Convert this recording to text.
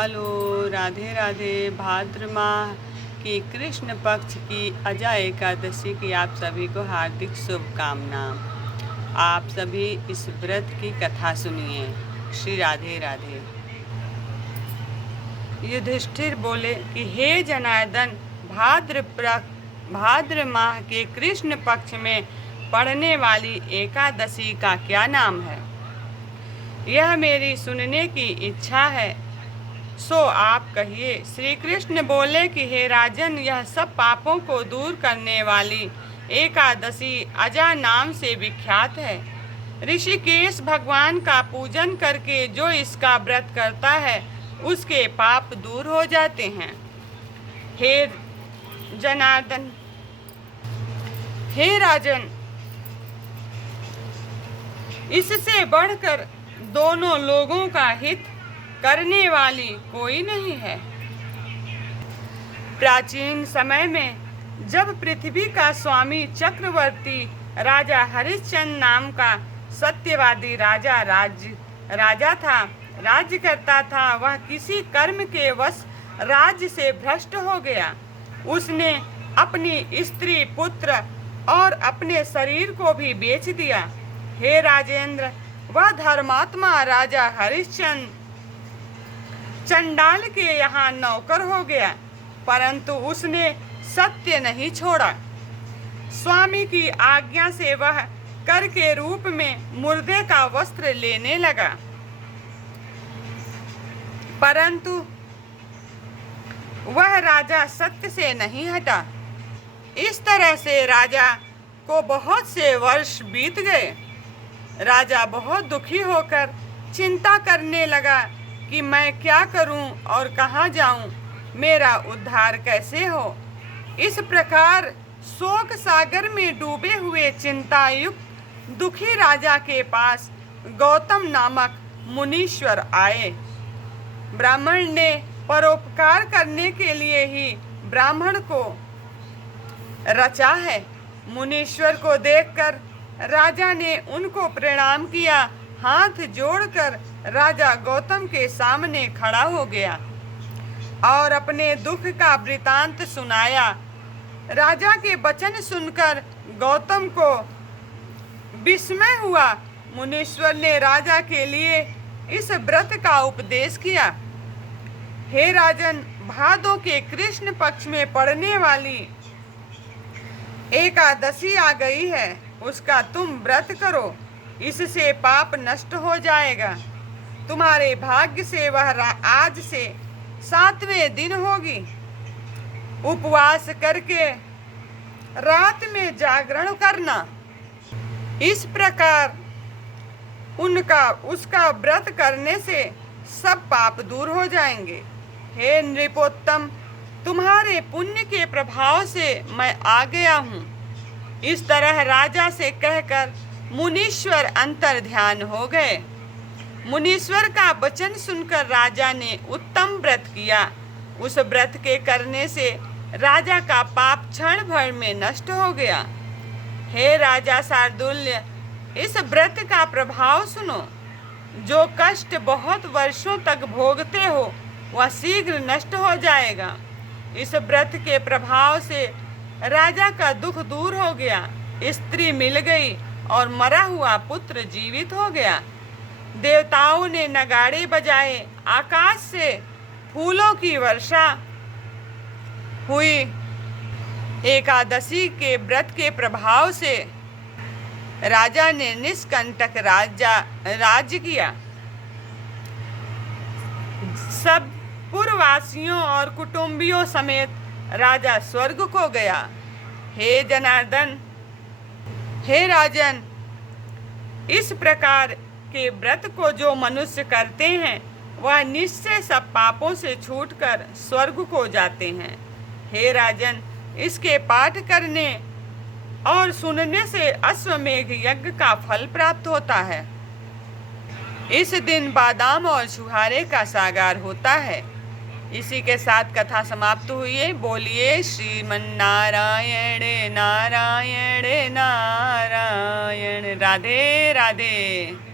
Hello, Radhe Radhe. भाद्र माह की कृष्ण पक्ष की अजा एकादशी की आप सभी को हार्दिक शुभकामनाएं। आप सभी इस व्रत की कथा सुनिए। श्री राधे राधे। युधिष्ठिर बोले कि हे जनार्दन, भाद्र माह के कृष्ण पक्ष में पड़ने वाली एकादशी का क्या नाम है? यह मेरी सुनने की इच्छा है, सो आप कहिए। श्री कृष्ण बोले कि हे राजन, यह सब पापों को दूर करने वाली एकादशी अजा नाम से विख्यात है। ऋषिकेश भगवान का पूजन करके जो इसका व्रत करता है उसके पाप दूर हो जाते हैं। हे जनार्दन, हे राजन, इससे बढ़कर दोनों लोगों का हित करने वाली कोई नहीं है। प्राचीन समय में जब पृथ्वी का स्वामी चक्रवर्ती राजा हरिश्चंद्र नाम का सत्यवादी राजा था, राज्य करता था, वह किसी कर्म के वश राज्य से भ्रष्ट हो गया। उसने अपनी स्त्री, पुत्र और अपने शरीर को भी बेच दिया। हे राजेंद्र, वह धर्मात्मा राजा हरिश्चंद्र चंडाल के यहाँ नौकर हो गया, परंतु उसने सत्य नहीं छोड़ा। स्वामी की आज्ञा से वह कर के रूप में मुर्दे का वस्त्र लेने लगा, परंतु वह राजा सत्य से नहीं हटा। इस तरह से राजा को बहुत से वर्ष बीत गए। राजा बहुत दुखी होकर चिंता करने लगा कि मैं क्या करूं और कहां जाऊं, मेरा उद्धार कैसे हो। इस प्रकार शोक सागर में डूबे हुए चिंतायुक्त दुखी राजा के पास गौतम नामक मुनीश्वर आए। ब्राह्मण ने परोपकार करने के लिए ही ब्राह्मण को रचा है। मुनीश्वर को देखकर राजा ने उनको प्रणाम किया। हाथ जोड़कर राजा गौतम के सामने खड़ा हो गया और अपने दुख का वृतांत सुनाया। राजा के वचन सुनकर गौतम को विस्मय हुआ। मुनीश्वर ने राजा के लिए इस व्रत का उपदेश किया। हे राजन, भादों के कृष्ण पक्ष में पड़ने वाली एकादशी आ गई है, उसका तुम व्रत करो, इससे पाप नष्ट हो जाएगा। तुम्हारे भाग्य से वह आज से 7वें दिन होगी। उपवास करके रात में जागरण करना। इस प्रकार उसका व्रत करने से सब पाप दूर हो जाएंगे। हे नृपोत्तम, तुम्हारे पुण्य के प्रभाव से मैं आ गया हूँ। इस तरह राजा से कहकर मुनीश्वर अंतर ध्यान हो गए। मुनीश्वर का वचन सुनकर राजा ने उत्तम व्रत किया। उस व्रत के करने से राजा का पाप क्षण भर में नष्ट हो गया। हे राजा शार्दुल्य, इस व्रत का प्रभाव सुनो। जो कष्ट बहुत वर्षों तक भोगते हो वह शीघ्र नष्ट हो जाएगा। इस व्रत के प्रभाव से राजा का दुख दूर हो गया, स्त्री मिल गई और मरा हुआ पुत्र जीवित हो गया। देवताओं ने नगाड़े बजाए, आकाश से फूलों की वर्षा हुई। एकादशी के व्रत के प्रभाव से राजा ने निष्कंटक राज्य किया। सब पुरवासियों और कुटुंबियों समेत राजा स्वर्ग को गया। हे जनार्दन, हे राजन, इस प्रकार के व्रत को जो मनुष्य करते हैं वह निश्चय सब पापों से छूटकर स्वर्ग को जाते हैं। हे राजन, इसके पाठ करने और सुनने से अश्वमेघ यज्ञ का फल प्राप्त होता है। इस दिन बादाम और छुहारे का सागार होता है। इसी के साथ कथा समाप्त हुई है। बोलिए श्रीमन्नारायण नारायण नारायण। राधे राधे।